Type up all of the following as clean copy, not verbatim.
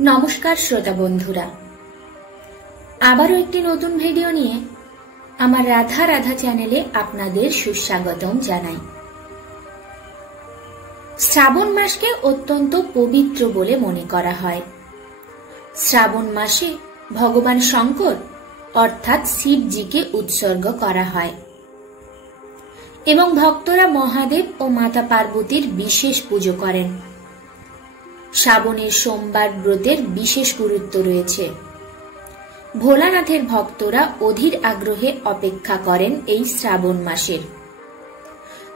नमस्कार श्रोता बंधुरा आबारो एकटी नतून भिडियो निये आमार राधा राधा चैनेले आपनादेर सुस्वागतम जानाई। श्रावण मासके अत्यंत पवित्र बोले मने करा हय। श्रावण मासे भगवान शंकर अर्थात शिव जी के उत्सर्ग करा हय एवं भक्तरा महादेव और माता पार्वतीर विशेष पुजो करें। श्रावणेर सोमवार व्रतेर विशेष गुरुत्व रयेछे। भोलानाथेर भक्तरा अधीर आग्रहे अपेक्षा करें एई श्रावण मासेर।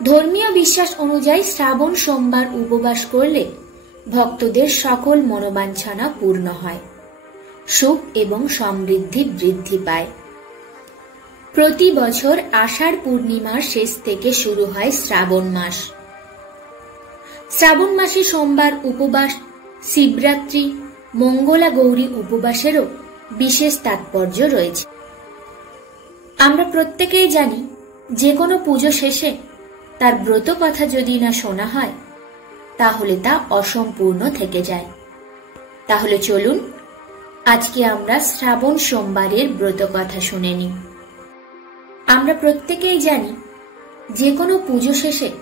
धर्मीय विश्वास अनुयायी श्रावण सोमवार उपवास करले भक्तदेर सकल मनोबांछना पूर्ण हय, सुख एवं समृद्धि बृद्धि पाय। प्रति बछर आषाढ़ पूर्णिमार शेष थेके शुरू हय श्रावण मास। श्रावण मासे सोमवार उपवास, शिवरात्रि, मंगला गौरी उपवासेरो विशेष तात्पर्य रयेछे। आमरा प्रत्येकेई जानी जे कोनो पुजो शेषे तार व्रत कथा यदि ना शोना हय ताहले ता असम्पूर्ण थेके जाय। ताहले चलुन आजके आमरा श्रावण सोमवारेर व्रत कथा शुने निই। आमरा प्रत्येकेई जानी जे कोनो पुजो शेषे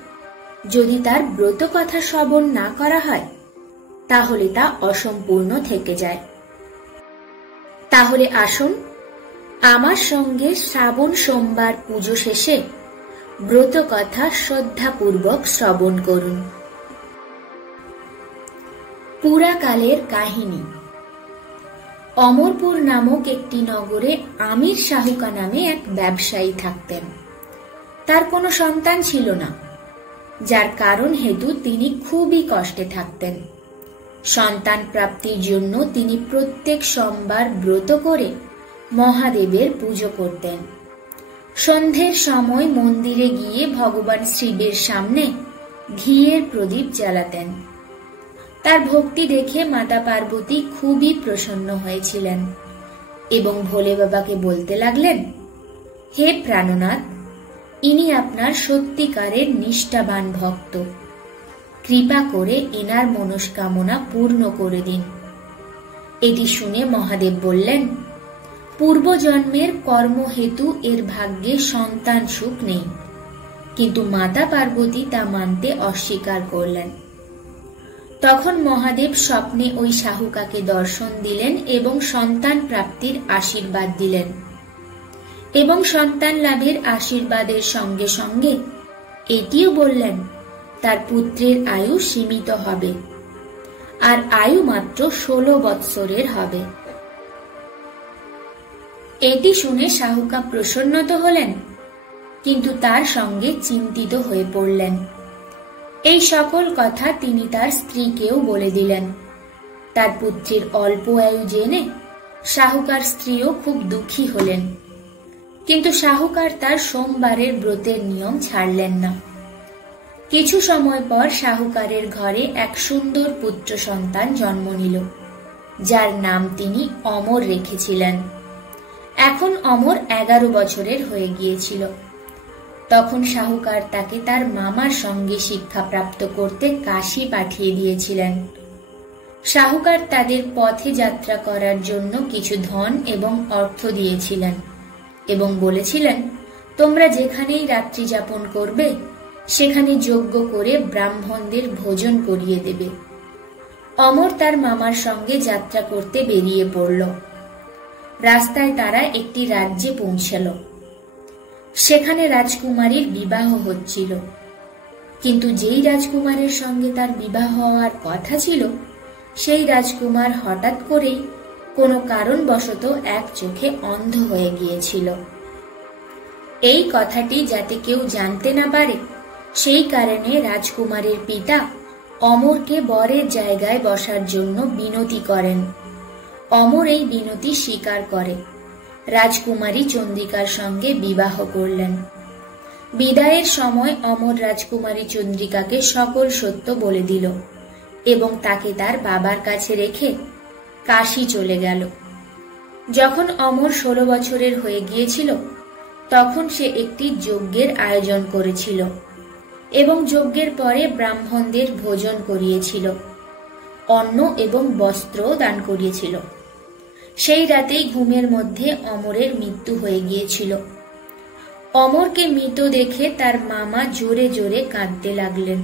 यदि तार व्रत कथा श्रवण ना करा हय ताहले ता असम्पूर्ण थेके जाय। ताहले आसुन आमार संगे श्रावण सोमवार पुजो शेषे व्रत कथा श्रद्धापूर्वक श्रवण करुन। पुराकालेर काहिनी। अमरपुर नामक एकटी नगरे आमिर शाहुका नामे एक व्यवसायी थाकतेन। तार कोनो सन्तान छिलो ना, जार कारण हेतु तिनी खूबई कष्टे थाकतेन। सन्तान प्राप्तिर जन्य तिनी प्रत्येक सोमवार व्रत करे महादेवेर पूजो करतेन। सन्ध्येर समय मंदिरे गिये भगवान शिवेर सामने घियेर प्रदीप ज्बालातेन। तार भक्ति देखे माता पार्वती खूबई प्रसन्न हयेछिलेन एवं भोले बाबाके बोलते लागलेन, हे प्राणनाथ, इनी आपनार सत्यिकारेर निष्ठावान भक्त, कृपा करे एनार मनस्कामना पूर्ण करे दिन। एटी शुने महादेव बोललेन, पूर्व जन्मेर कर्म हेतु एर भाग्ये सन्तान सुख नेই, किन्तु माता पार्वती ता मानते अस्वीकार करलेन। तखन महादेव स्वप्ने ओई शाहुकाके दर्शन दिलेन एवं सन्तान प्राप्तिर आशीर्वाद दिलेन एवं सन्तान लाभेर आशीर्वादेर संगे संगे एटिও बोललेन तार पुत्रेर आयु सीमित हबे आर आयु मात्र 16 बत्सरेर हबे। एटी शुने शाहुका प्रसन्न तो हलेन किन्तु तार संगे चिंतित हये पड़लेन। এই সকল কথা তিনি তার স্ত্রীকেও বলে দিলেন। তার পুত্রের অল্প আয়ু জেনে শাহুকার স্ত্রীও খুব দুঃখী হলেন, কিন্তু শাহুকার তার সোমবারের ব্রতের নিয়ম ছাড়লেন না। কিছু সময় পর শাহুকারের ঘরে এক সুন্দর পুত্র সন্তান জন্ম নিল, যার নাম তিনি অমর রেখেছিলেন। এখন অমর 11 বছরের হয়ে গিয়েছিল। তখন শাহুকার তাকে তার মামার সঙ্গে শিক্ষা প্রাপ্ত করতে কাশী পাঠিয়ে দিয়েছিলেন। শাহুকার তাদের পথে যাত্রা করার জন্য কিছু ধন এবং অর্থ দিয়েছিলেন এবং বলেছিলেন, তোমরা যেখানেই রাত্রি যাপন করবে সেখানে যজ্ঞ করে ব্রাহ্মণদের ভোজন করিয়ে দেবে। অমর তার মামার সঙ্গে যাত্রা করতে বেরিয়ে পড়ল। রাস্তায় তারা একটি রাজ্যে পৌঁছালো। সেখানে রাজকুমারীর বিবাহ হচ্ছিল, কিন্তু যেই রাজকুমারের সঙ্গে তার বিবাহ হওয়ার কথা ছিল সেই রাজকুমার হঠাৎ করেই কোনো কারণবশত এক চোখে অন্ধ হয়ে গিয়েছিল। এই কথাটি যাতে কেউ জানতে না পারে সেই কারণে রাজকুমারের পিতা অমরকে বরের জায়গায় বসার জন্য বিনতি করেন। অমর এই বিনতি স্বীকার করে রাজকুমারী চন্দ্রিকার সঙ্গে বিবাহ করলেন। বিদায়ের সময় অমর রাজকুমারী চন্দ্রিকাকে সকল সত্য বলে দিল এবং তাকে তার বাবার কাছে রেখে কাশী চলে গেল। যখন অমর 16 বছরের হয়ে গিয়েছিল তখন সে একটি যজ্ঞের আয়োজন করেছিল এবং যজ্ঞের পরে ব্রাহ্মণদের ভোজন করিয়েছিল। অন্ন এবং বস্ত্র দান করিয়েছিল। সেই রাতেই ঘুমের মধ্যে অমরের মৃত্যু হয়ে গিয়েছিল। অমরকে মৃত দেখে তার মামা জোরে জোরে কাঁদতে লাগলেন।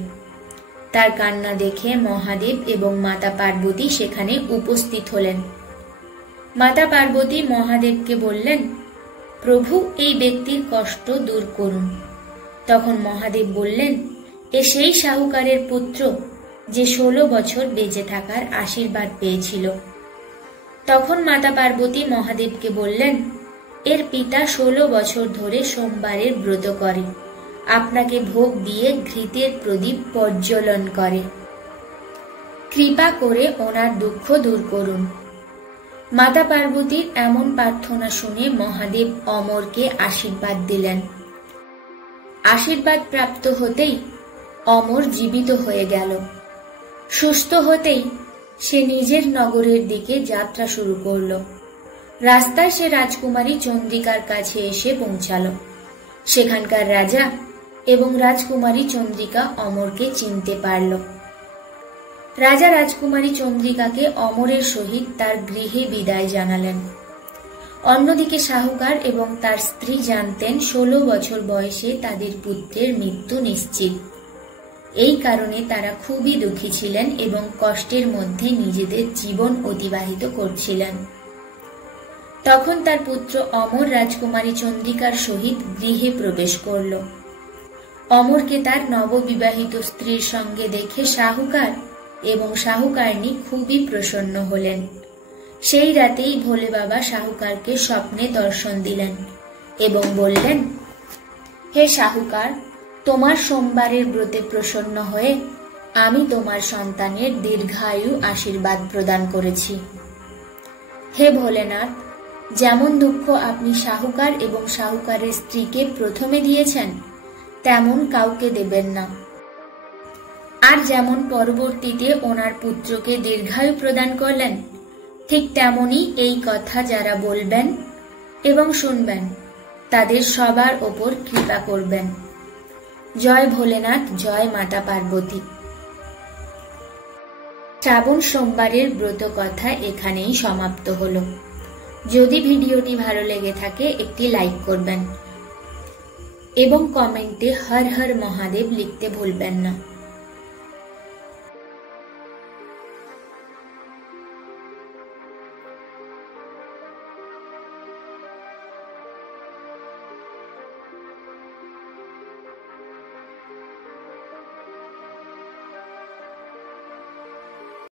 তার কান্না দেখে মহাদেব এবং মাতা পার্বতী সেখানে উপস্থিত হলেন। মাতা পার্বতী মহাদেবকে বললেন, প্রভু, এই ব্যক্তির কষ্ট দূর করুন। তখন মহাদেব বললেন, এ সেই শাহুকারের পুত্র যে 16 বছর বেঁচে থাকার আশীর্বাদ পেয়েছিল। তখন মাতা পার্বতী মহাদেবকে বললেন, এর পিতা 16 বছর ধরে সোমবারের ব্রত করে, আপনাকে ভোগ দিয়ে ঘৃতের প্রদীপ প্রজ্বলন করে। কৃপা করে ওনার দুঃখ দূর করুন। মাতা পার্বতীর এমন প্রার্থনা শুনে মহাদেব অমরকে আশীর্বাদ দিলেন। আশীর্বাদ প্রাপ্ত হতেই অমর জীবিত হয়ে গেল। সুস্থ হতেই সে নিজের নগরের দিকে যাত্রা শুরু করল। রাস্তায় সে রাজকুমারী চন্দ্রিকার কাছে এসে পৌঁছাল। সেখানকার রাজা এবং রাজকুমারী চন্দ্রিকা অমরকে চিনতে পারল। রাজা রাজকুমারী চন্দ্রিকাকে অমরের সহিত তার গৃহে বিদায় জানালেন। অন্যদিকে শাহুকার এবং তার স্ত্রী জানতেন 16 বছর বয়সে তাদের পুত্রের মৃত্যু নিশ্চিত। এই কারণে তারা খুবই দুঃখী ছিলেন এবং কষ্টের মধ্যে নিজেদের জীবন অতিবাহিত করছিলেন। তখন তার পুত্র অমর রাজকুমারী চন্দ্রিকার সহিত গৃহে প্রবেশ করল। অমরকে তার নববিবাহিত স্ত্রীর সঙ্গে দেখে শাহুকার এবং শাহুকারনী খুবই প্রসন্ন হলেন। সেই রাতেই ভোলে বাবা শাহুকারকে স্বপ্নে দর্শন দিলেন এবং বললেন, হে শাহুকার, তোমার সোমবারের ব্রতে প্রসন্ন হয়ে আমি তোমার সন্তানের দীর্ঘায়ু আশীর্বাদ প্রদান করেছি। হে ভোলেনাথ, যেমন দুঃখ আপনি শাহুকার এবং শাহুকারের স্ত্রীকে প্রথমে দিয়েছেন তেমন কাউকে দেবেন না। আর যেমন পরবর্তীতে ওনার পুত্রকে দীর্ঘায়ু প্রদান করলেন, ঠিক তেমনই এই কথা যারা বলবেন এবং শুনবেন তাদের সবার ওপর কৃপা করবেন। জয় ভোলেনাথ, জয় মাতা পার্বতী। শ্রাবণ সোমবারের ব্রত কথা এখানেই সমাপ্ত হলো। যদি ভিডিওটি ভালো লেগে থাকে একটি লাইক করবেন এবং কমেন্টে হর হর মহাদেব লিখতে ভুলবেন না।